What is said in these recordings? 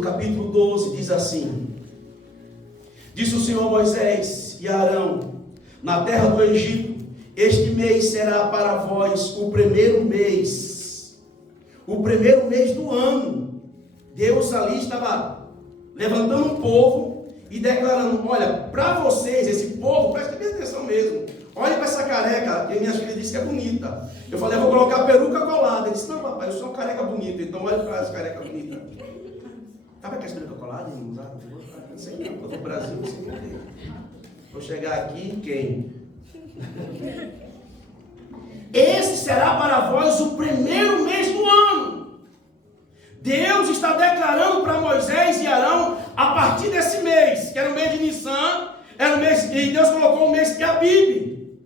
Êxodo capítulo 12 diz assim: disse o Senhor a Moisés e a Arão, na terra do Egito: este mês será para vós o primeiro mês do ano. Deus ali estava levantando um povo e declarando: olha, para vocês, esse povo, presta bem atenção mesmo, olha para essa careca, que minha filha disse que é bonita. Eu falei: eu vou colocar a peruca colada. Ele disse: não, papai, eu sou uma careca bonita, então olha para essa careca bonita. Sabe aquela peruca colada? Não sei não, eu vou no Brasil, não sei não. Vou chegar aqui, quem? Esse será para vós o primeiro mês do ano. Deus está declarando para Moisés e Arão, a partir desse mês, que era o mês de Nissan, era o mês, e Deus colocou o mês que é Abib.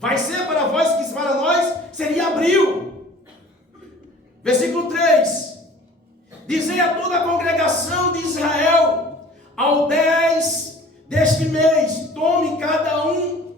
Vai ser para vós, que para nós seria abril. Versículo 3: dizei a toda a congregação de Israel: ao 10 deste mês, tome cada um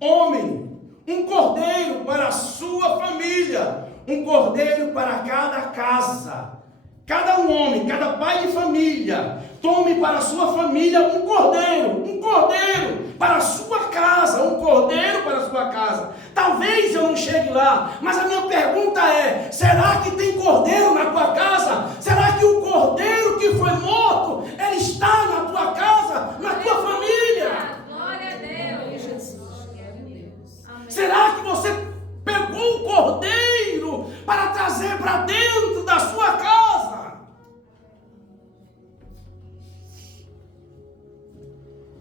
homem um cordeiro para a sua família, um cordeiro para cada casa. Cada um homem, cada pai de família, tome para a sua família um cordeiro para a sua casa, um cordeiro para a sua casa. Talvez eu não chegue lá, mas a minha pergunta é: será que tem cordeiro na tua casa? Será que o cordeiro que foi morto, ele está na tua casa, na tua família? Glória a Deus, Jesus. Será que você pegou o cordeiro para trazer para dentro da sua casa?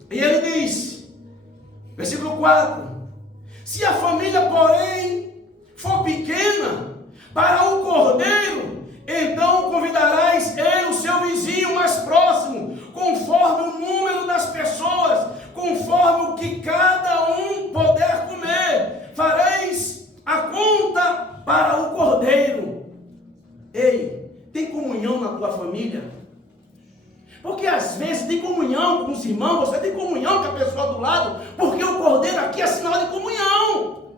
E ele diz, versículo 4: se a família, porém, for pequena para o cordeiro, então convidarás ele, o seu vizinho mais próximo, conforme o número das pessoas, conforme o que cada um puder comer. Fareis a conta para o cordeiro. Ei, tem comunhão na tua família? Porque às vezes tem comunhão com os irmãos, você tem comunhão com a pessoa do lado, porque o cordeiro aqui é sinal de comunhão.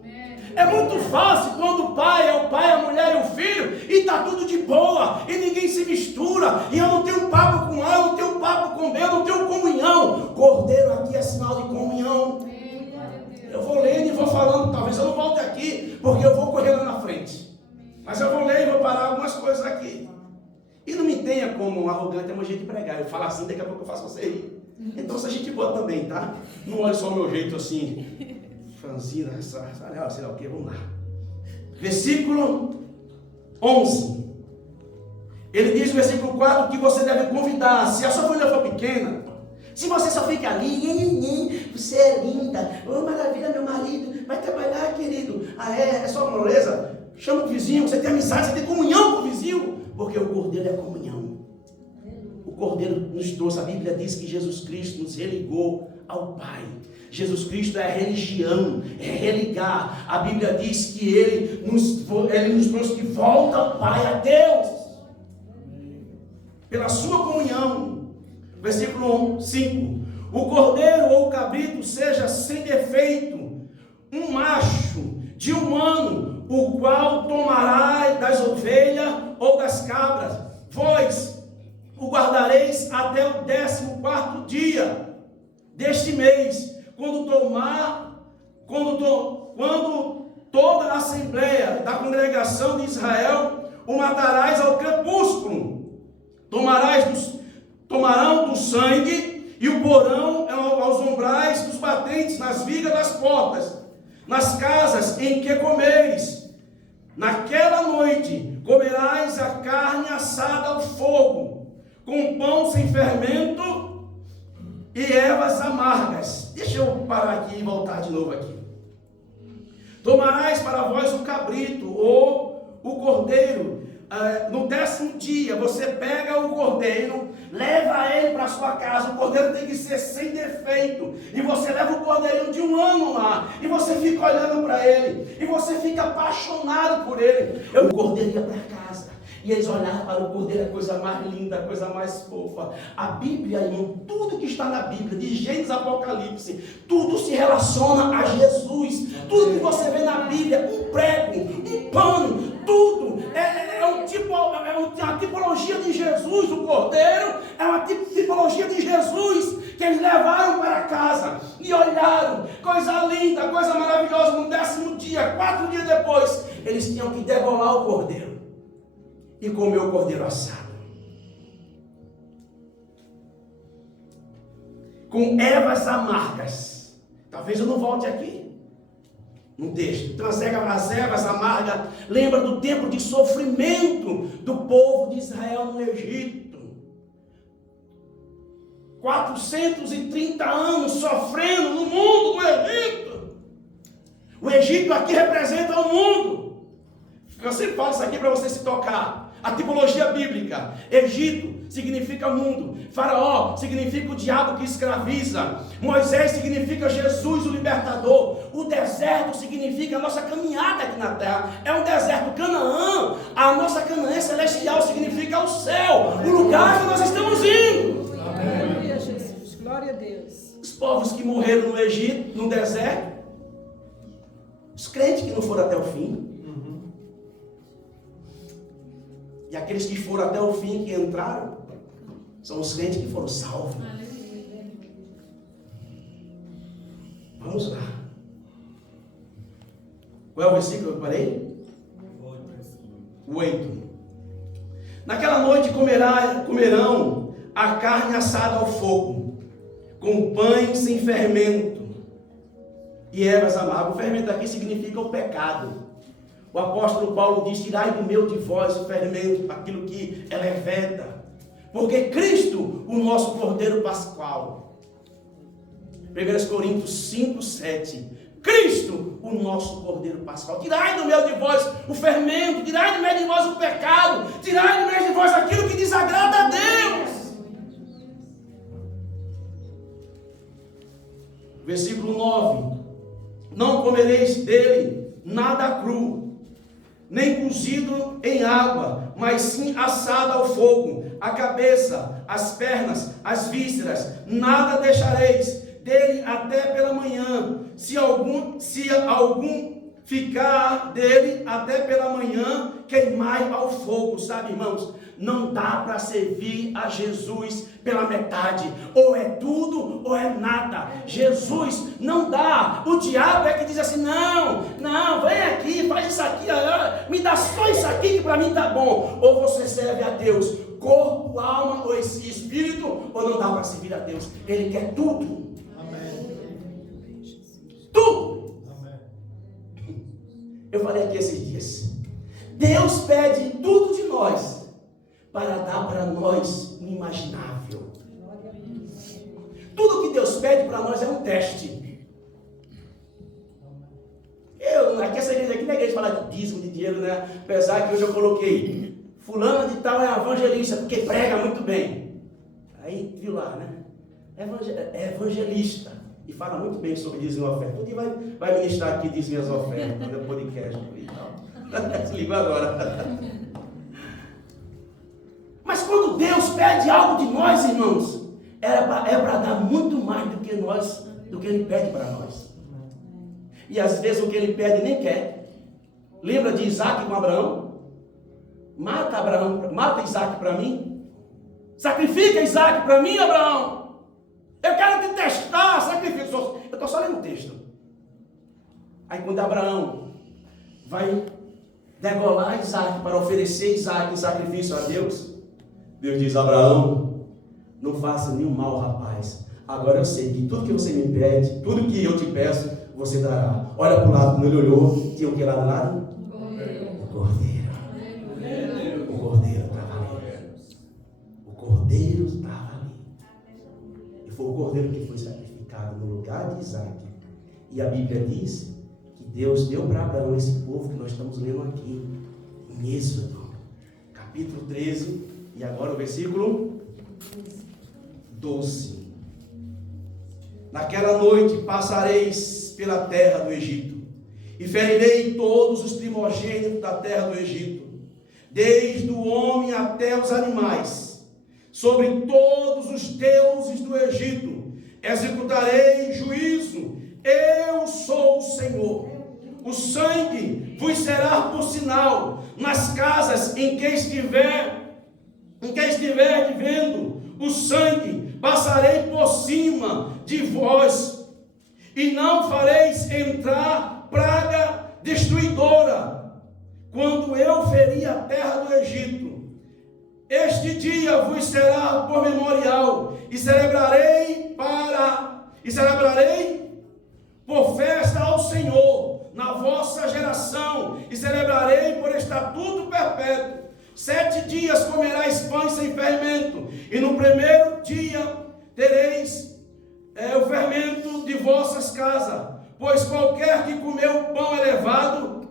É muito fácil quando o pai é o pai, a mulher e o filho, e está tudo de boa, e ninguém se mistura, e eu não tenho papo com A, eu não tenho papo com B, eu não tenho comunhão. Cordeiro aqui é sinal de comunhão. Eu vou lendo e vou falando, talvez eu não volte aqui, porque eu vou correr lá na frente. Mas eu vou ler e vou parar algumas coisas aqui. E não me tenha como um arrogante, é uma jeito de pregar. Eu falo assim, daqui a pouco eu faço você rir. Então se a gente boa também, tá? Não olhe só o meu jeito assim, franzina, sei lá o que, vamos lá. Versículo 11. Ele diz no versículo 4 que você deve convidar, se a sua família for pequena, se você só fica ali, você é linda, oh maravilha, meu marido, vai trabalhar, querido, é só moleza, chama o vizinho, você tem amizade, você tem comunhão com o vizinho, porque o cordeiro é comunhão. O cordeiro nos trouxe, a Bíblia diz que Jesus Cristo nos religou ao Pai. Jesus Cristo é a religião, é religar. A Bíblia diz que Ele nos trouxe de volta ao Pai, a Deus, pela sua comunhão. Versículo 5: o cordeiro ou o cabrito seja sem defeito, um macho de um ano, o qual tomará das ovelhas ou das cabras. Vós o guardareis até o 14º dia deste mês, quando toda a assembleia da congregação de Israel o matarás ao crepúsculo. Tomarão do sangue e o porão aos umbrais dos batentes, nas vigas das portas, nas casas em que comeis. Naquela noite comerás a carne assada ao fogo, com pão sem fermento e ervas amargas. Deixa eu parar aqui e voltar de novo aqui. Tomarás para vós o cabrito ou o cordeiro. No 10º dia você pega o cordeiro, leva ele para sua casa. O cordeiro tem que ser sem defeito, e você leva o cordeirinho de um ano lá, e você fica olhando para ele, e você fica apaixonado por ele. O cordeiro ia para casa, e eles olhavam para o cordeiro, a coisa mais linda, a coisa mais fofa. A Bíblia, irmão, tudo que está na Bíblia, de Gênesis a Apocalipse, tudo se relaciona a Jesus. Tudo que você vê na Bíblia, um prego, um pano, tudo é uma tipologia tipologia de Jesus, o cordeiro, é uma tipologia de Jesus, que eles levaram para casa e olharam, coisa linda, coisa maravilhosa, no 10º dia, 4 dias depois, eles tinham que degolar o cordeiro e comer o cordeiro assado. Com ervas amargas. Talvez eu não volte aqui no texto. Então as ervas amargas lembram do tempo de sofrimento do povo de Israel no Egito. 430 anos sofrendo no mundo do Egito. O Egito aqui representa o mundo. Eu sempre falo isso aqui para você se tocar. A tipologia bíblica: Egito significa mundo, Faraó significa o diabo que escraviza, Moisés significa Jesus o libertador, o deserto significa a nossa caminhada aqui na terra, é um deserto. Canaã, a nossa Canaã celestial, significa o céu, o lugar que nós estamos indo. Glória a Jesus, glória a Deus. Os povos que morreram no Egito, no deserto, os crentes que não foram até o fim, e aqueles que foram até o fim, que entraram, são os crentes que foram salvos. Vamos lá. Qual é o versículo que eu parei? 8. Naquela noite comerão a carne assada ao fogo, com pães sem fermento e ervas amargas. O fermento aqui significa o pecado. O apóstolo Paulo diz: tirai do meio de vós o fermento, aquilo que é leveda, porque Cristo, o nosso Cordeiro Pascual. 1 Coríntios 5, 7. Cristo, o nosso Cordeiro Pascual. Tirai do meio de vós o fermento, tirai do meio de vós o pecado, tirai do meio de vós aquilo que desagrada a Deus. Versículo 9: não comereis dele nada cru, nem cozido em água, mas sim assado ao fogo, a cabeça, as pernas, as vísceras, nada deixareis dele até pela manhã. Se algum ficar dele até pela manhã, queimai ao fogo. Sabe, irmãos, não dá para servir a Jesus pela metade, ou é tudo ou é nada. Jesus não dá. O diabo é que diz assim: não, vem aqui, faz isso aqui, me dá só isso aqui que para mim tá bom. Ou você serve a Deus corpo, alma ou esse espírito, ou não dá para servir a Deus. Ele quer tudo. Amém. Tudo. Amém. Eu falei aqui esses dias, Deus pede tudo de nós para dar para nós o imaginável. Tudo que Deus pede para nós é um teste. Essa igreja aqui não é igreja de falar de dízimo, de dinheiro, né? Apesar que hoje eu coloquei fulano de tal é evangelista, porque prega muito bem. Aí viu lá, né? É evangelista e fala muito bem sobre dízimo e oferta. Um dia vai ministrar aqui dízimo e as ofertas no podcast e tal. Se ligou agora. Mas quando Deus pede algo de nós, irmãos, é para dar muito mais do que Ele pede para nós. E às vezes o que Ele pede nem quer. Lembra de Isaac com Abraão? Mata Isaac para mim. Sacrifica Isaac para mim, Abraão. Eu quero te testar, sacrifica. Eu estou só lendo o texto. Aí quando Abraão vai degolar Isaac para oferecer Isaac em sacrifício a Deus, Deus diz: Abraão, não faça nenhum mal, rapaz. Agora eu sei que tudo que você me pede, tudo que eu te peço, você dará. Olha para o lado, quando ele olhou, tinha o que lá do lado? O cordeiro. O cordeiro estava ali. O cordeiro estava ali. E foi o cordeiro que foi sacrificado no lugar de Isaac. E a Bíblia diz que Deus deu para Abraão esse povo que nós estamos lendo aqui, em Êxodo, capítulo 13, e agora o versículo 12. Naquela noite passareis pela terra do Egito, e ferirei todos os primogênitos da terra do Egito, desde o homem até os animais, sobre todos os deuses do Egito, executarei juízo. Eu sou o Senhor. O sangue vos será por sinal nas casas em que estiver estiver vendo o sangue, passarei por cima de vós, e não fareis entrar praga destruidora, quando eu ferir a terra do Egito. Este dia vos será por memorial, e celebrarei por festa ao Senhor na vossa geração, e celebrarei por estatuto perpétuo. 7 dias comerás pães sem fermento, e no primeiro dia tereis o fermento de vossas casas, pois qualquer que comeu pão elevado,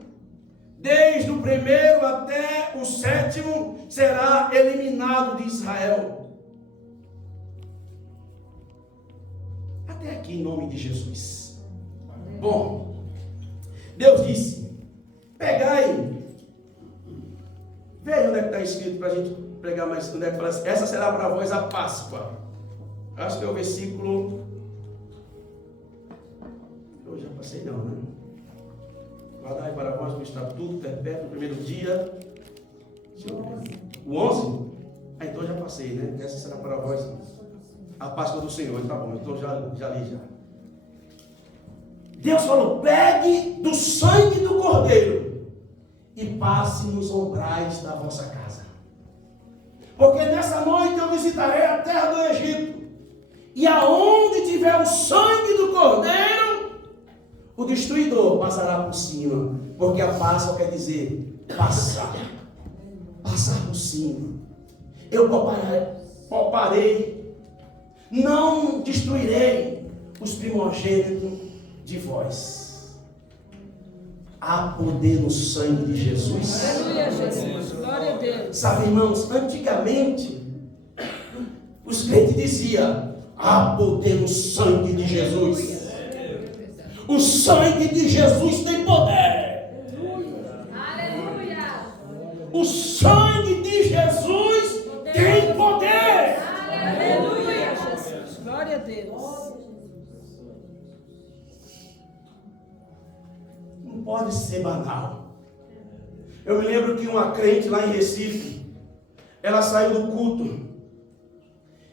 desde o primeiro até o 7º, será eliminado de Israel. Até aqui, em nome de Jesus. Bom, Deus disse: pegai. Veja onde é que está escrito para a gente pregar mais. Onde é que fala assim: essa será para vós a Páscoa. Acho que é o versículo. Eu já passei, não, né? Guardai para vós o estatuto perpétuo no primeiro dia. Deixa eu ver. O 11? Então já passei, né? Essa será para vós a Páscoa do Senhor. Tá bom, então já li já. Deus falou: pegue do sangue do cordeiro e passe nos umbrais da vossa casa. Porque nessa noite eu visitarei a terra do Egito, e aonde tiver o sangue do cordeiro, o destruidor passará por cima. Porque a Páscoa quer dizer passar por cima. Eu pouparei, não destruirei os primogênitos de vós. Há poder no sangue de Jesus. Aleluia, Jesus. Glória a Deus. Sabe, irmãos, antigamente os crentes diziam: há poder no sangue de Jesus. O sangue de Jesus tem poder. Aleluia. O sangue de Jesus tem poder. Aleluia, Jesus. Glória a Deus. Não pode ser banal. Eu me lembro que uma crente lá em Recife, ela saiu do culto,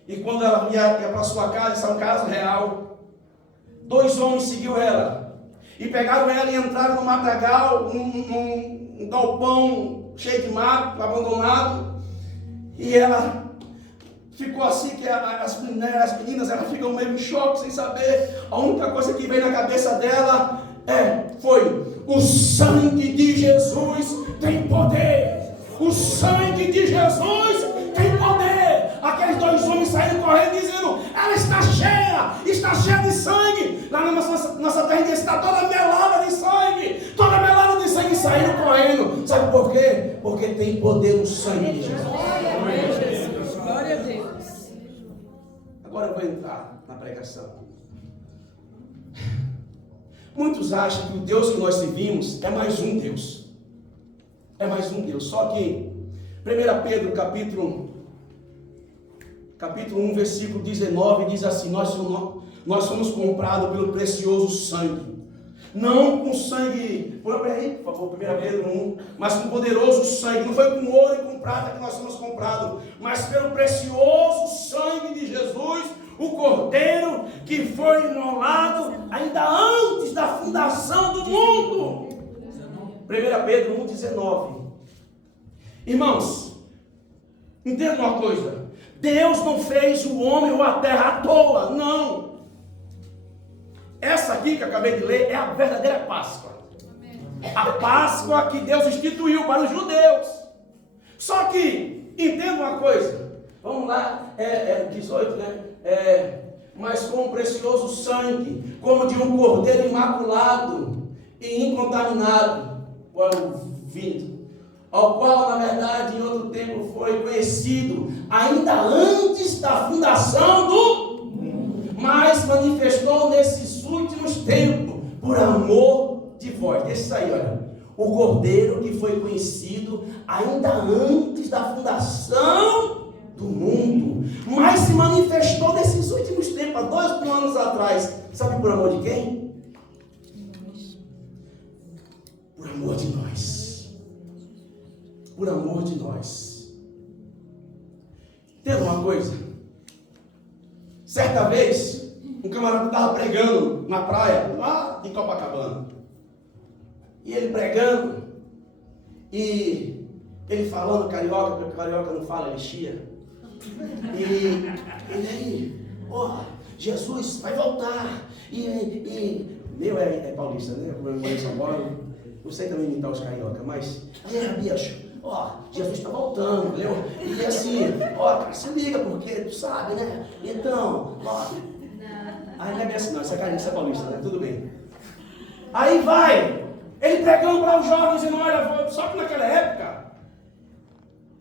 e quando ela ia para sua casa, isso é um caso real, 2 homens seguiu ela e pegaram ela e entraram no matagal, num galpão cheio de mato, abandonado, e ela ficou assim, que as meninas elas ficam meio em choque, sem saber. A única coisa que veio na cabeça dela foi: o sangue de Jesus tem poder. O sangue de Jesus tem poder. Aqueles 2 homens saíram correndo dizendo: ela está cheia de sangue. Lá na nossa terra está toda melada de sangue, saíram correndo. Sabe por quê? Porque tem poder no sangue de Jesus. Glória a Jesus. Glória a Deus. Agora eu vou entrar na pregação. Muitos acham que o Deus que nós servimos é mais um Deus. É mais um Deus. Só que 1 Pedro capítulo 1, versículo 19 diz assim: nós somos comprados pelo precioso sangue. Não com sangue, por favor, 1 Pedro 1, mas com poderoso sangue. Não foi com ouro e com prata que nós somos comprados, mas pelo precioso sangue de Jesus, o Cordeiro que foi imolado ainda antes da fundação do mundo. 1 Pedro 1,19. Irmãos, entenda uma coisa: Deus não fez o homem ou a terra à toa, não. Essa aqui que eu acabei de ler é a verdadeira Páscoa. A Páscoa que Deus instituiu para os judeus. Só que, entenda uma coisa. Vamos lá, 18, né? Mas com o precioso sangue, como de um cordeiro imaculado e incontaminado, ao qual, na verdade, em outro tempo foi conhecido, ainda antes da fundação do mundo, mas manifestou nesses últimos tempos, por amor de vós. Deixa isso aí, olha. O Cordeiro que foi conhecido ainda antes da fundação do mundo, mas se manifestou nesses últimos tempos, há 2 mil anos atrás. Sabe por amor de quem? Por amor de nós. Por amor de nós. coisa. Certa vez, um camarada estava pregando na praia, lá em Copacabana. E ele pregando, e ele falando carioca, porque carioca não fala, ele chia. E ele aí, Jesus vai voltar. Meu é paulista, né? Como eu moro em São Paulo, não sei também imitar os carioca, mas bicho, Jesus está voltando, entendeu? E assim, cara, se liga, porque tu sabe, né? Então, aí não é bem assim não, isso é paulista, né? Tudo bem. Aí vai, ele pregando para os jovens, dizendo, olha, só que naquela época,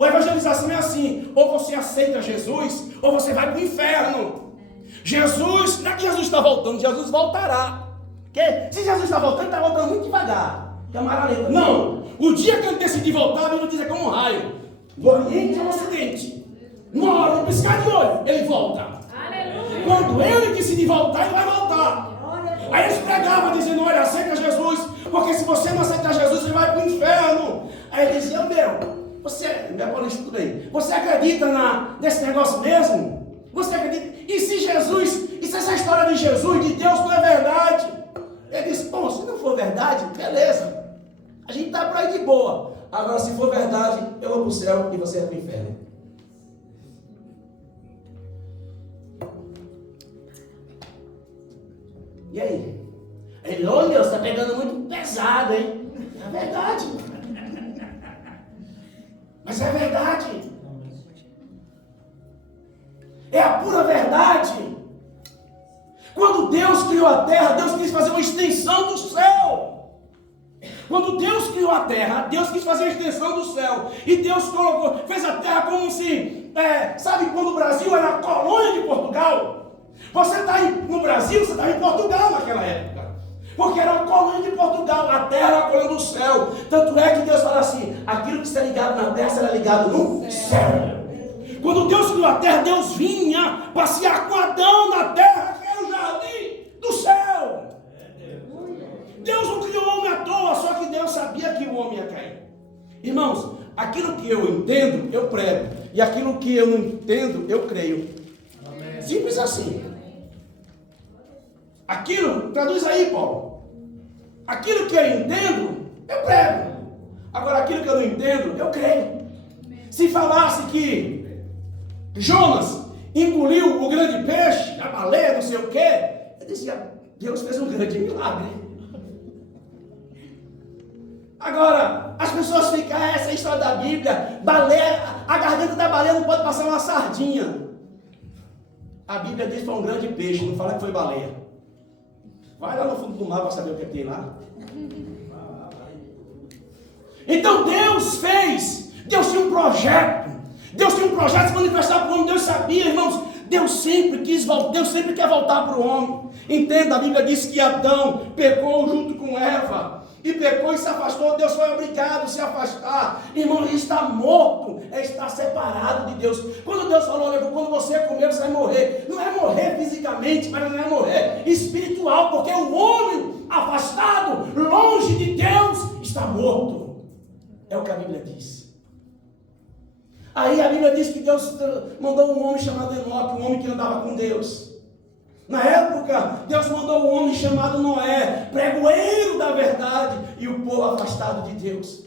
a evangelização é assim, ou você aceita Jesus, ou você vai para o inferno. Jesus, não é que Jesus está voltando, Jesus voltará. Porque se Jesus está voltando muito devagar. Camarada, não, o dia que ele decidir voltar, a Bíblia diz é como um raio, do Oriente ao Ocidente. Uma hora, no piscar de olho, ele volta. Aleluia. Quando ele decidir voltar, ele vai voltar. Aí eles pregavam dizendo, olha, aceita Jesus, porque se você não aceitar Jesus, você vai para o inferno. Aí ele dizia, você, não é paulista, tudo bem, você acredita nesse negócio mesmo? Você acredita? E se essa história de Jesus, de Deus, não é verdade? Ele disse, se não for verdade, beleza. A gente está por aí de boa. Agora, se for verdade, eu vou para o céu e você vai para o inferno. E aí? Ele, você está pegando muito pesado, hein? É verdade. Mas é verdade. É a pura verdade. Quando Deus criou a terra, Deus quis fazer uma extensão do céu. Quando Deus criou a terra, Deus quis fazer a extensão do céu. E Deus fez a terra como se, sabe quando o Brasil era a colônia de Portugal? Você está no Brasil, você estava em Portugal naquela época. Porque era a colônia de Portugal, a terra era a colônia do céu. Tanto é que Deus fala assim, aquilo que está ligado na terra será ligado no céu. Quando Deus criou a terra, Deus vinha passear com Adão na terra, que era o jardim do céu. Deus não criou o homem à toa, só que Deus sabia que o homem ia cair. Irmãos, aquilo que eu entendo, eu prego. E aquilo que eu não entendo, eu creio. Amém. Simples assim. Aquilo, traduz aí, Paulo. Aquilo que eu entendo, eu prego. Agora, aquilo que eu não entendo, eu creio. Se falasse que Jonas engoliu o grande peixe, a baleia, não sei o quê, eu dizia, Deus fez um grande milagre. Agora, as pessoas ficam, essa é a história da Bíblia, baleia, a garganta da baleia não pode passar uma sardinha. A Bíblia diz que foi um grande peixe, não fala que foi baleia. Vai lá no fundo do mar para saber o que tem lá. Então Deus tinha um projeto. Deus tinha um projeto de se manifestar para o homem. Deus sabia, irmãos, Deus sempre quer voltar para o homem. Entenda, a Bíblia diz que Adão pecou junto com Eva. E pecou e se afastou, Deus foi obrigado a se afastar. Irmão, ele está morto, está separado de Deus. Quando Deus falou, olha, quando você comer, você vai morrer. Não é morrer fisicamente, mas não é morrer espiritual, porque o homem afastado, longe de Deus, está morto. É o que a Bíblia diz. Aí a Bíblia diz que Deus mandou um homem chamado Enoque, um homem que andava com Deus. Na época, Deus mandou um homem chamado Noé, pregoeiro da verdade, e o povo afastado de Deus.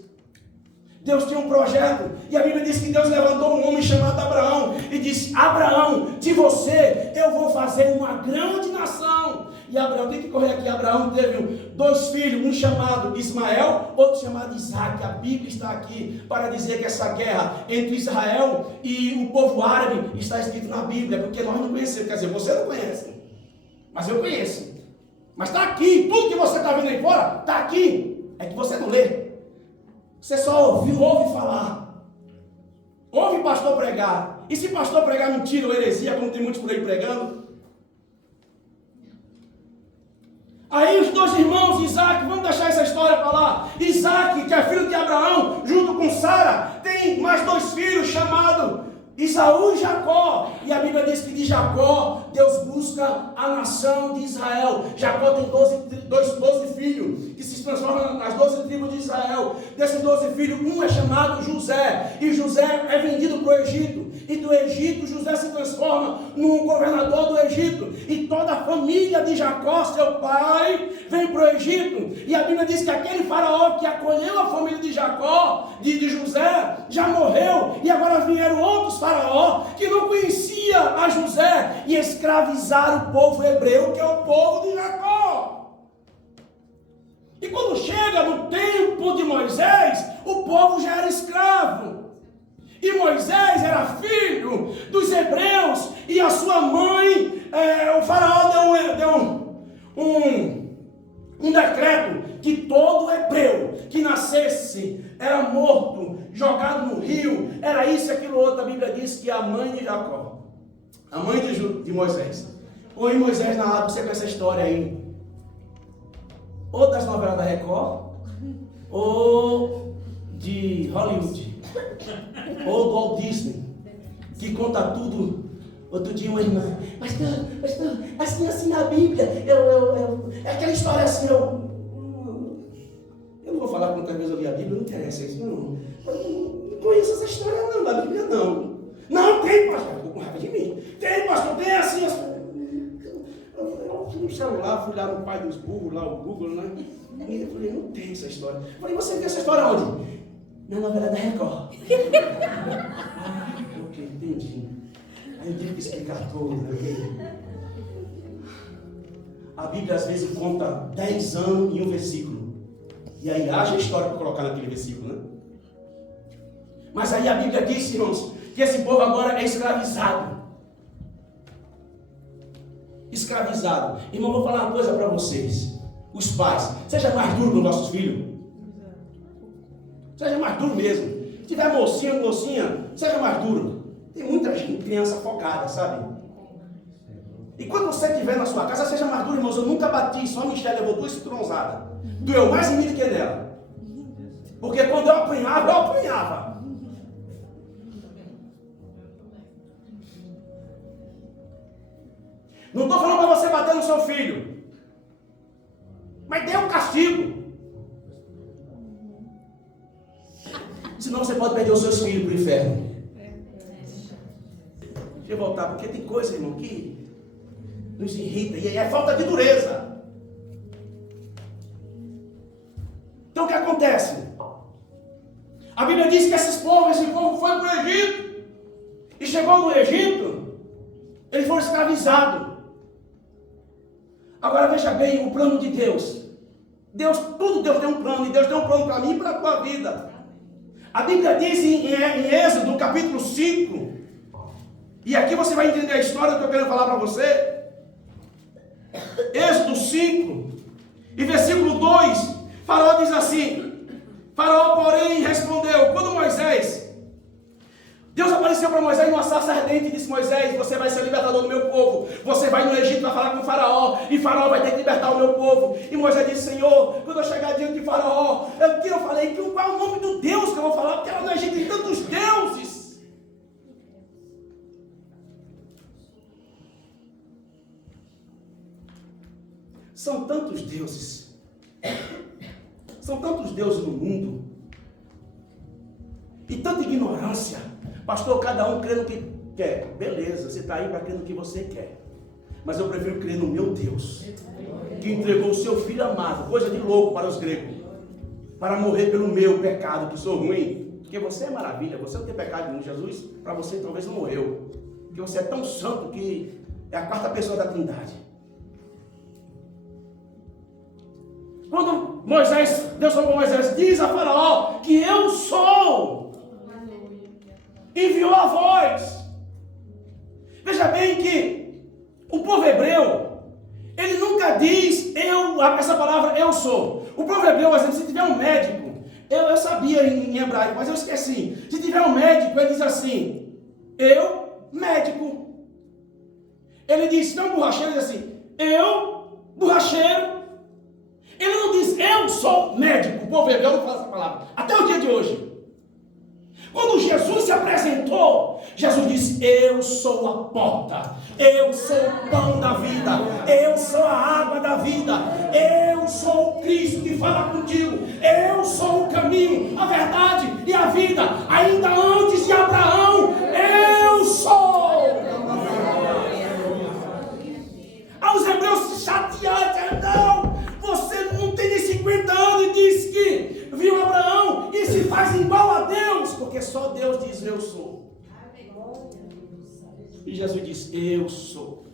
Deus tinha um projeto, e a Bíblia diz que Deus levantou um homem chamado Abraão, e disse, Abraão, de você eu vou fazer uma grande nação. E Abraão, tem que correr aqui, Abraão teve 2 filhos, um chamado Ismael, outro chamado Isaac. A Bíblia está aqui para dizer que essa guerra entre Israel e o povo árabe está escrito na Bíblia, porque nós não conhecemos, quer dizer, você não conhece, mas eu conheço. Mas está aqui, tudo que você está vendo aí fora, está aqui. É que você não lê. Você só ouve falar. Ouve pastor pregar. E se pastor pregar mentira ou heresia, como tem muitos por aí pregando? Aí os 2 irmãos, Isaac, vamos deixar essa história para lá. Isaac, que é filho de Abraão, junto com Sara, tem mais 2 filhos chamados Esaú e Jacó. E a Bíblia diz que de Jacó, Deus busca a nação de Israel. Jacó tem 12 filhos, que se transformam nas 12 tribos de Israel. Desses 12 filhos, um é chamado José. E José é vendido para o Egito. E do Egito, José se transforma num governador do Egito. E toda a família de Jacó, seu pai, vem para o Egito. E a Bíblia diz que aquele faraó que acolheu a família de Jacó, de José, já morreu. E agora vieram outros faraó que não conhecia a José e escravizaram o povo hebreu, que é o povo de Jacó. E quando chega no tempo de Moisés, o povo já era escravo. E Moisés era filho dos hebreus. E a sua mãe, o faraó deu um decreto que todo hebreu que nascesse era morto, jogado no rio. Era isso e aquilo outro. A Bíblia diz que a mãe de Jacó, a mãe de Moisés, põe Moisés na água. Você conhece essa história aí? Ou das novelas da Record, ou de Hollywood, ou do Walt Disney, que conta tudo. Outro dia uma irmã, pastor, assim na Bíblia, é aquela história assim, eu não vou falar quantas vezes eu li a Bíblia, não interessa isso, não. Eu não conheço essa história não, da Bíblia não. Não, tem, pastor, ficou com raiva de mim. Tem, pastor, tem assim. Eu fui no celular, fui lá no pai dos burros, lá o Google, né? E eu falei, não tem essa história. Eu falei, você viu essa história onde? Na novela da Record. Ok, entendi. Aí eu tive que explicar tudo, né? A Bíblia às vezes conta 10 anos em um versículo. E aí haja história para colocar naquele versículo, né? Mas aí a Bíblia diz, irmãos, que esse povo agora é escravizado. Escravizado. Irmão, vou falar uma coisa para vocês. Os pais, seja mais duro com nossos filhos. Seja mais duro mesmo. Se tiver mocinha, seja mais duro. Tem muita gente, criança focada, sabe? E quando você estiver na sua casa, seja mais duro, irmãos. Eu nunca bati, só a Michelle levou 2 tronzadas. Doeu mais em mim do que nela. Porque quando eu apanhava. Não estou falando para você bater no seu filho. Mas dê um castigo. Senão você pode perder os seus filhos para o inferno. Deixa eu voltar, porque tem coisa, irmão, que nos irrita. E aí é falta de dureza. Então o que acontece? A Bíblia diz que esse povo foi para o Egito. E chegou no Egito, eles foram escravizados. Agora veja bem o plano de Deus. Tudo Deus tem um plano. E Deus tem um plano para mim e para a tua vida. A Bíblia diz em Êxodo, capítulo 5. E aqui você vai entender a história que eu quero falar para você. Êxodo 5. E versículo 2. Faraó diz assim. Faraó, porém, respondeu. Quando Deus apareceu para Moisés numa sarça ardente e disse: Moisés, você vai ser libertador do meu povo. Você vai no Egito, vai falar com o faraó. E faraó vai ter que libertar o meu povo. E Moisés disse: Senhor, quando eu chegar diante de faraó, eu falei, qual é o nome do Deus que eu vou falar? Porque lá no Egito tem tantos deuses. São tantos deuses. São tantos deuses no mundo. E tanta ignorância. Pastor, cada um crê no que quer. Beleza, você está aí para crer no que você quer. Mas eu prefiro crer no meu Deus, que entregou o seu filho amado, coisa de louco para os gregos, para morrer pelo meu pecado, que sou ruim. Porque você é maravilha, você não tem pecado nenhum. Jesus, para você talvez não morreu. Porque você é tão santo que é a 4ª pessoa da Trindade. Quando Deus falou para Moisés: diz a Faraó que eu sou. Enviou a voz. Veja bem que o povo hebreu, ele nunca diz essa palavra eu sou. O povo hebreu, por exemplo, se tiver um médico, eu sabia em hebraico, mas eu esqueci. Se tiver um médico, ele diz assim: eu, médico. Ele diz, se tiver um borracheiro, ele diz assim: eu, borracheiro. Ele não diz eu sou médico. O povo hebreu não fala essa palavra até o dia de hoje. Quando Jesus se apresentou, Jesus disse: eu sou a porta, eu sou o pão da vida, eu sou a água da vida, eu sou o Cristo que fala contigo, eu sou o caminho, a verdade e a vida. Ainda antes de Abraão, eu E Jesus disse: eu sou.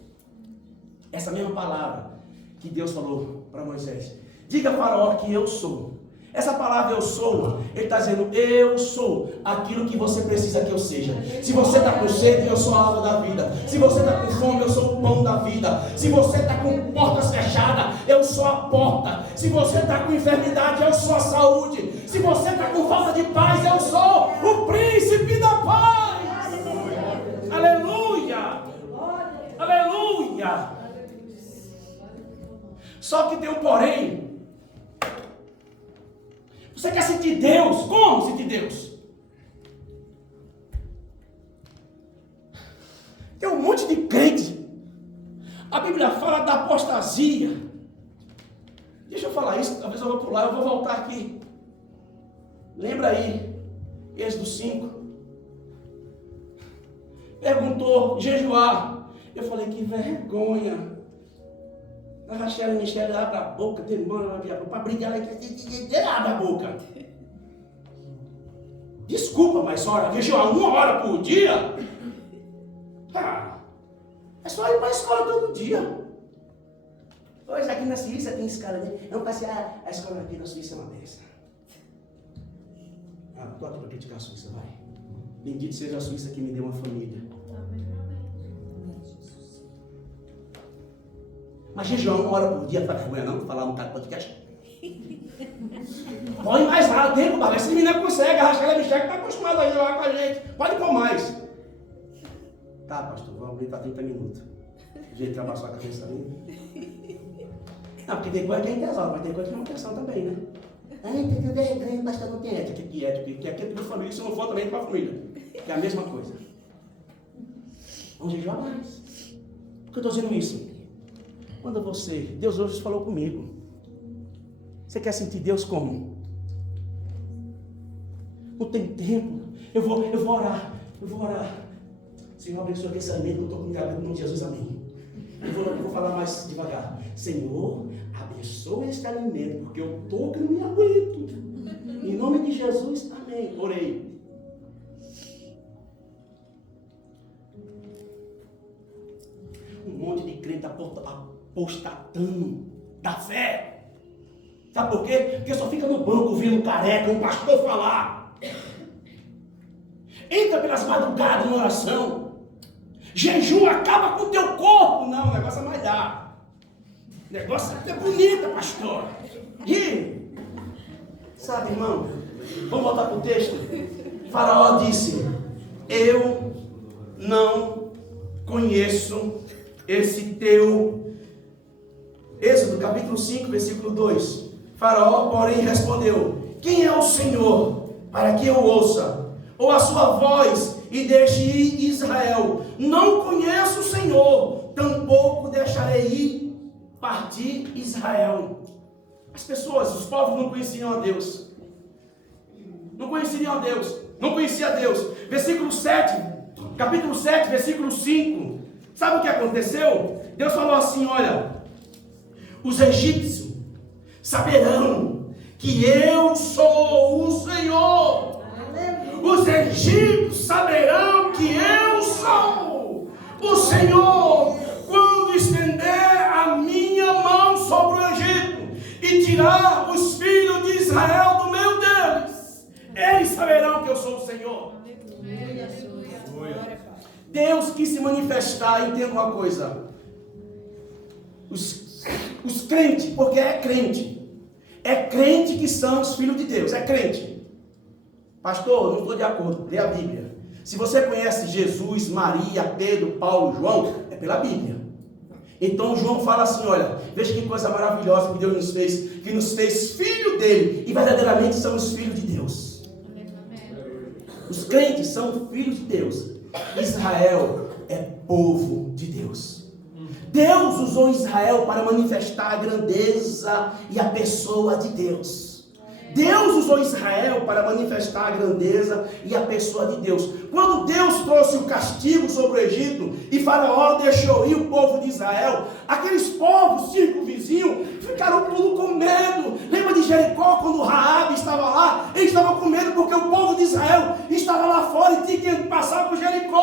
Essa mesma palavra que Deus falou para Moisés: diga a Faraó que eu sou. Essa palavra eu sou, ele está dizendo: eu sou aquilo que você precisa que eu seja. Se você está com sede, eu sou a água da vida. Se você está com fome, eu sou o pão da vida. Se você está com portas fechadas, eu sou a porta. Se você está com enfermidade, eu sou a saúde. Se você está com falta de paz, eu sou o príncipe da paz. Aleluia! Aleluia! Só que tem um porém. Você quer sentir Deus? Como sentir Deus? Tem um monte de crente. A Bíblia fala da apostasia. Deixa eu falar isso, talvez eu vou pular, eu vou voltar aqui. Lembra aí, Êxodo 5. Perguntou, jejuar. Eu falei: que vergonha. A Rachel Michele abre a boca, demora para brigar, ela abre a boca. Desculpa, mas olha, jejuar 1 hora por dia? É só ir para a escola todo dia. Pois aqui na Suíça tem escala, né? Eu passei a escola aqui na Suíça uma vez. Estou aqui para criticar a Suíça, vai. Bendito seja a Suíça que me deu uma família. Mas jejuar 1 hora por dia não tá vergonha não, falar no cara do podcast. Põe mais lá, tempo, mas esse menino consegue, a Rachel Michele está acostumado a jejuar com a gente. Pode pôr mais. Tá, pastor, vamos abrir para 30 minutos. O jeito de trabalhar sua cabeça ali. Não, porque tem coisa que é intenção, mas tem coisa que não é intenção também, né? Tem pastor, não tem ética, que ética, que é aquilo de família, se não for também para a família. É a mesma coisa. Vamos jejuar mais. Por que eu estou dizendo isso? Quando Deus hoje falou comigo. Você quer sentir Deus como? Não tem tempo. Eu vou orar. Senhor, abençoa esse alimento que eu estou com diabetes no nome de Jesus, amém. Eu vou falar mais devagar. Senhor, abençoa este alimento, porque eu estou que não me aguento. Em nome de Jesus, amém. Orei. Um monte de crente apostatando da fé. Sabe por quê? Porque só fica no banco ouvindo um careca, um pastor falar. Entra pelas madrugadas na oração. Jejum acaba com o teu corpo. Não, o negócio é malhar. O negócio é bonita, pastor. E, sabe, irmão, vamos voltar para o texto. Faraó disse: eu não conheço esse teu. Êxodo capítulo 5, versículo 2. Faraó, porém, respondeu: quem é o Senhor para que eu ouça, ou a sua voz, e deixe ir Israel? Não conheço o Senhor, tampouco deixarei ir partir Israel. As pessoas, os povos não conheciam a Deus. Não conheciam a Deus. Não conhecia a Deus. Versículo 7, capítulo 7, versículo 5. Sabe o que aconteceu? Deus falou assim: olha, os egípcios saberão que eu sou o Senhor. Os egípcios saberão que eu sou o Senhor quando estender a minha mão sobre o Egito e tirar os filhos de Israel do meio deles. Eles saberão que eu sou o Senhor. Deus quis se manifestar. Entenda uma coisa: os crentes, porque é crente que são os filhos de Deus, é crente. Pastor, não estou de acordo, lê a Bíblia. Se você conhece Jesus, Maria, Pedro, Paulo, João, é pela Bíblia. Então João fala assim: olha, veja que coisa maravilhosa que Deus nos fez, que nos fez filho dele, e verdadeiramente somos filhos de Deus. Os crentes são filhos de Deus. Israel é povo de Deus. Deus usou Israel para manifestar a grandeza e a pessoa de Deus. Deus usou Israel para manifestar a grandeza e a pessoa de Deus. Quando Deus trouxe o castigo sobre o Egito e Faraó deixou ir o povo de Israel, aqueles povos circunvizinhos ficaram tudo com medo. Lembra de Jericó, quando Raabe estava lá? Eles estavam com medo porque o povo de Israel estava lá fora e tinha que passar por Jericó.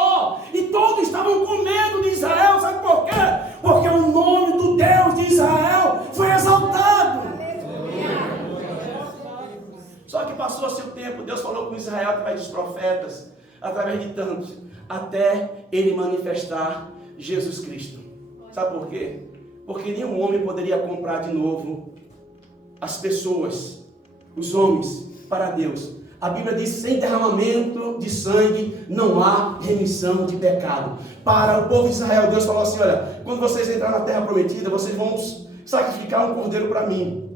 através de tantos, até ele manifestar Jesus Cristo. Sabe por quê? Porque nenhum homem poderia comprar de novo as pessoas, os homens, para Deus. A Bíblia diz: sem derramamento de sangue não há remissão de pecado. Para o povo de Israel, Deus falou assim: olha, quando vocês entrarem na terra prometida, vocês vão sacrificar um cordeiro para mim.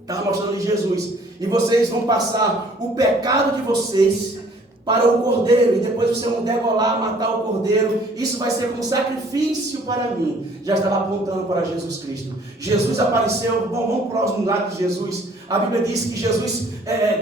Estava mostrando em Jesus. E vocês vão passar o pecado de vocês para o cordeiro, e depois vocês vão degolar, matar o cordeiro. Isso vai ser como sacrifício para mim. Já estava apontando para Jesus Cristo. Jesus apareceu. Bom, vamos para os milagres de Jesus. A Bíblia diz que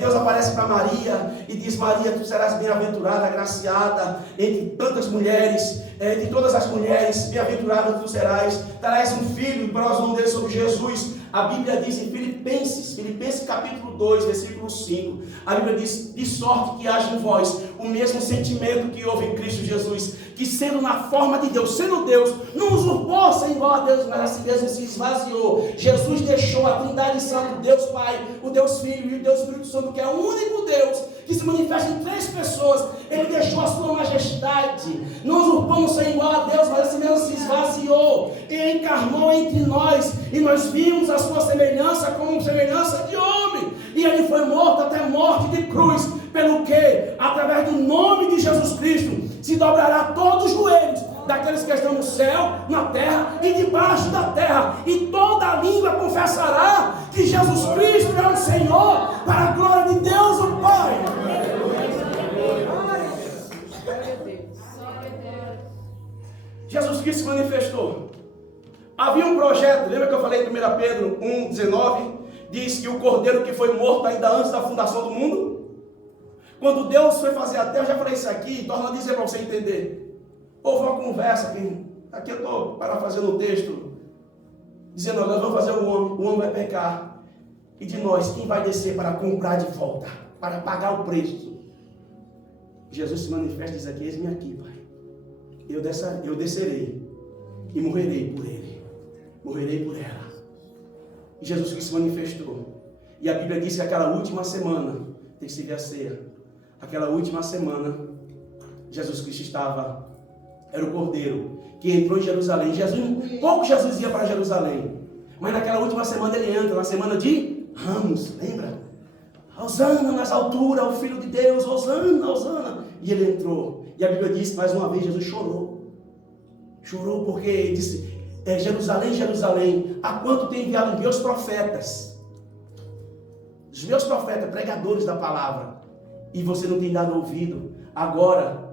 Deus aparece para Maria e diz: Maria, tu serás bem-aventurada, agraciada entre tantas mulheres, de todas as mulheres, bem-aventurada tu serás, darás um filho, e para o nome dele sobre Jesus. A Bíblia diz em Filipenses capítulo 2, versículo 5, a Bíblia diz: de sorte que haja em vós o mesmo sentimento que houve em Cristo Jesus, que sendo na forma de Deus, sendo Deus, não usurpou ser igual a Deus, mas a si mesmo se esvaziou. Jesus deixou a Trindade Santa, Deus Pai, o Deus Filho e o Deus Espírito Santo, que é o único Deus que se manifesta em três pessoas. Ele deixou a sua majestade, não usurpou ser igual a Deus, mas a si mesmo se esvaziou e encarnou entre nós, e nós vimos a sua semelhança como semelhança de homem, e ele foi morto até morte de cruz, pelo que, através do nome de Jesus Cristo, se dobrará todos os joelhos daqueles que estão no céu, na terra e debaixo da terra, e toda a língua confessará que Jesus Cristo é o Senhor, para a glória de Deus o Pai. Jesus Cristo se manifestou. Havia um projeto, lembra que eu falei em 1 Pedro 1,19, diz que o cordeiro que foi morto ainda antes da fundação do mundo. Quando Deus foi fazer a terra, eu já falei isso aqui, torna a dizer para você entender. Houve uma conversa, aqui eu estou parafraseando o texto, dizendo: nós vamos fazer o homem vai pecar, e de nós, quem vai descer para comprar de volta, para pagar o preço? Jesus se manifesta e diz aqui: eis-me aqui, Pai, eu descerei, e morrerei por ele, morrerei por ela. E Jesus Cristo se manifestou, e a Bíblia diz que aquela última semana, tem que seguir a ceia, aquela última semana, Jesus Cristo era o cordeiro que entrou em Jerusalém. Pouco Jesus ia para Jerusalém, mas naquela última semana ele entra, na semana de Ramos, lembra? Hosana nas alturas, o Filho de Deus, Hosana, Hosana. E ele entrou, e a Bíblia diz, mais uma vez, Jesus chorou porque ele disse: Jerusalém, Jerusalém, há quanto tem enviado os meus profetas, pregadores da palavra, e você não tem dado ouvido. Agora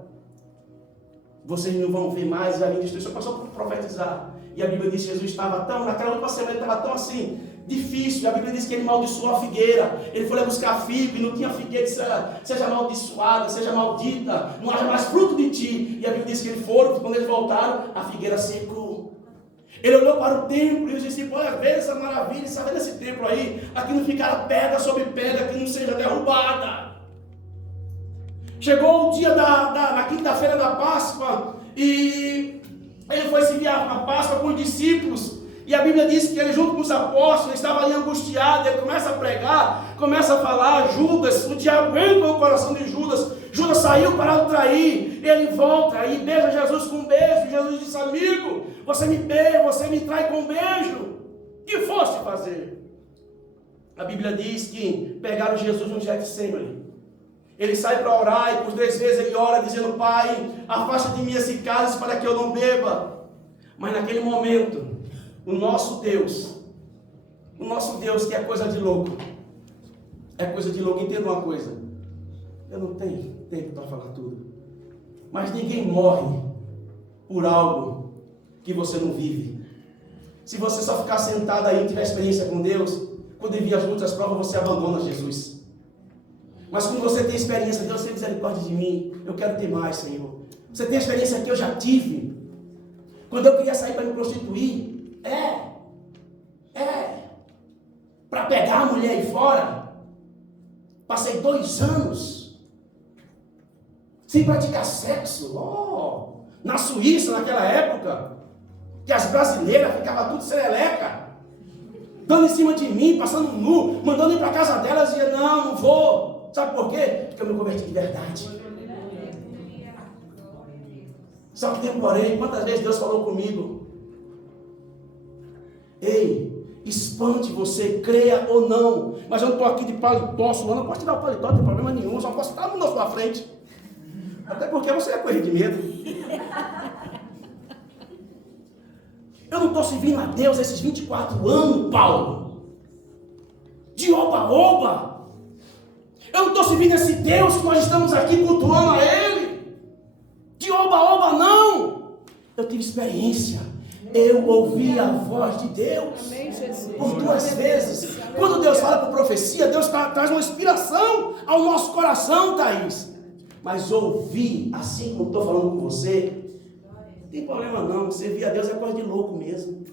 vocês não vão ver mais, vai vir destruição. Passou por profetizar, e a Bíblia diz que Jesus estava naquela última semana ele estava tão assim, difícil. A Bíblia diz que ele amaldiçoou a figueira. Ele foi lá buscar figo e não tinha figueira. Seja amaldiçoada, seja maldita, não haja mais fruto de ti. E a Bíblia diz que quando eles voltaram, a figueira secou. Ele olhou para o templo e disse: olha, vê essa maravilha, sabe desse templo aí, aqui não ficará pedra sobre pedra que não seja derrubada. Chegou o dia na quinta-feira da Páscoa, e ele foi servir a Páscoa com os discípulos, e a Bíblia diz que ele, junto com os apóstolos, estava ali angustiado. Ele começa a pregar, começa a falar. Judas, o diabo entra no coração de Judas. Judas saiu para o trair. Ele volta e beija Jesus com um beijo. Jesus disse: amigo, você me beija, você me trai com um beijo. O que foste fazer? A Bíblia diz que pegaram Jesus no Getsemane. Ele sai para orar, e por 3 vezes ele ora dizendo: Pai, afasta de mim esse cálice para que eu não beba. Mas naquele momento, o nosso Deus que é coisa de louco, entenda uma coisa, eu não tenho tempo para falar tudo, mas ninguém morre por algo que você não vive. Se você só ficar sentado aí e tiver experiência com Deus, quando vir as lutas, as provas, você abandona Jesus. Mas quando você tem experiência, Deus tem misericórdia de mim, eu quero ter mais, Senhor. Você tem a experiência que eu já tive. Quando eu queria sair para me prostituir, para pegar a mulher aí fora, passei 2 anos sem praticar sexo. Na Suíça, naquela época, que as brasileiras ficavam tudo sereleca, dando em cima de mim, passando nu, mandando ir para casa delas, e eu dizia: não vou. Sabe por quê? Porque eu me converti de verdade. Só que tem porém, quantas vezes Deus falou comigo? Ei, espante você, creia ou não. Mas eu não estou aqui de paletó, eu não posso tirar o paletó, não tem problema nenhum, só posso estar na sua frente. Até porque você ia correr de medo. Eu não estou servindo a Deus esses 24 anos, Paulo. De oba-oba. Eu não estou servindo esse Deus que nós estamos aqui cultuando a Ele. De oba-oba, não. Eu tive experiência. Eu ouvi a voz de Deus. Amém, Jesus. Por 2 vezes. Quando Deus fala por profecia, Deus traz uma inspiração ao nosso coração, Thaís. Mas ouvir, assim como estou falando com você, não tem problema não. Servir a Deus é coisa de louco mesmo.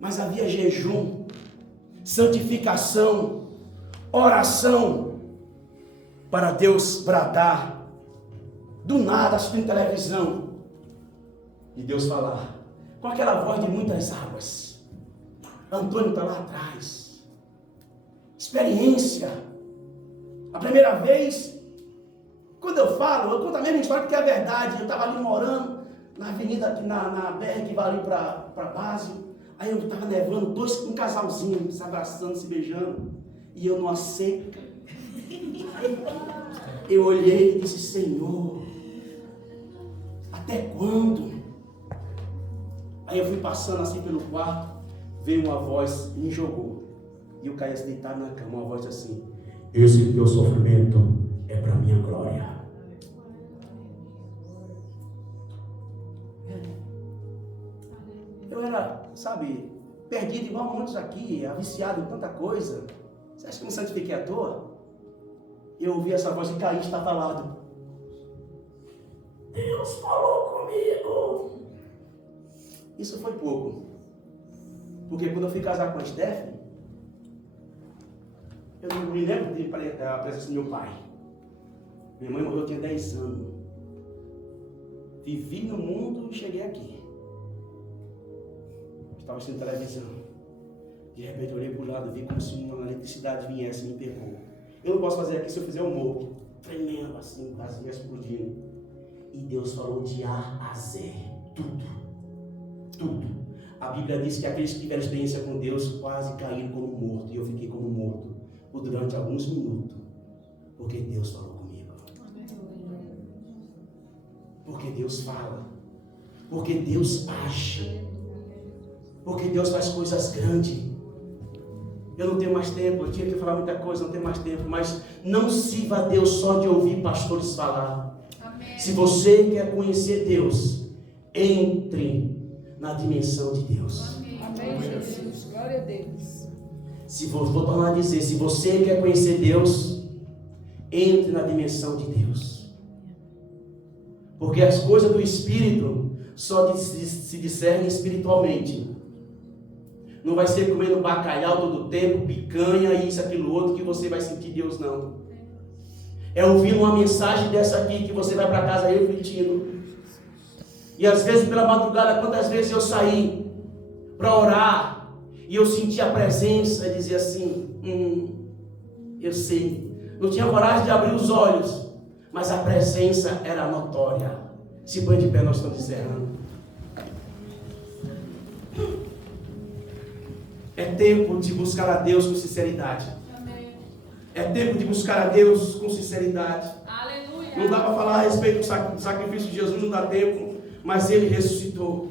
Mas havia jejum, santificação, oração, para Deus bradar. Do nada, assistindo televisão, e Deus falar, com aquela voz de muitas águas. Antônio está lá atrás. Experiência. A primeira vez, quando eu falo, eu conto a mesma história porque é verdade. Eu estava ali morando na avenida, na BR que vai ali para a base. Aí eu estava nevando, um casalzinho se abraçando, se beijando. E eu numa seca. Eu olhei e disse, Senhor, até quando? Aí eu fui passando assim pelo quarto, veio uma voz, me jogou. E eu caí deitado na cama, uma voz assim, esse teu sofrimento é para minha glória. Eu era, sabe, perdido igual muitos aqui, viciado em tanta coisa. Você acha que eu me santifiquei à toa? Eu ouvi essa voz e caí estatalado. Deus falou comigo. Isso foi pouco. Porque quando eu fui casar com a Stephanie, eu não me lembro da presença do meu pai. Minha mãe morreu, eu tinha 10 anos. Vivi no mundo e cheguei aqui. Estava assistindo televisão. De repente eu olhei para o lado e vi como se uma eletricidade viesse e me pegou. Eu não posso fazer aqui, se eu fizer eu morro. Tremendo assim, quase explodindo. E Deus falou de A a Z. Tudo. Tudo. A Bíblia diz que aqueles que tiveram experiência com Deus quase caíram como morto. E eu fiquei como morto por durante alguns minutos. Porque Deus falou comigo. Porque Deus fala. Porque Deus age. Porque Deus faz coisas grandes. Eu não tenho mais tempo, eu tinha que falar muita coisa, não tenho mais tempo. Mas não sirva a Deus só de ouvir pastores falar. Amém. Se você quer conhecer Deus, entre na dimensão de Deus. Amém, Jesus. Glória a Deus. Vou tornar a dizer, se você quer conhecer Deus, entre na dimensão de Deus. Porque as coisas do Espírito só se discernem espiritualmente. Não vai ser comendo bacalhau todo o tempo, picanha, isso, aquilo, outro, que você vai sentir Deus, não. É ouvir uma mensagem dessa aqui, que você vai para casa refletindo. E às vezes pela madrugada, quantas vezes eu saí para orar, e eu senti a presença, e dizia assim, eu sei. Não tinha coragem de abrir os olhos, mas a presença era notória. Se põe de pé, nós estamos encerrando. É tempo de buscar a Deus com sinceridade. Amém. É tempo de buscar a Deus com sinceridade. Aleluia. Não dá para falar a respeito do sacrifício de Jesus, não dá tempo, mas Ele ressuscitou.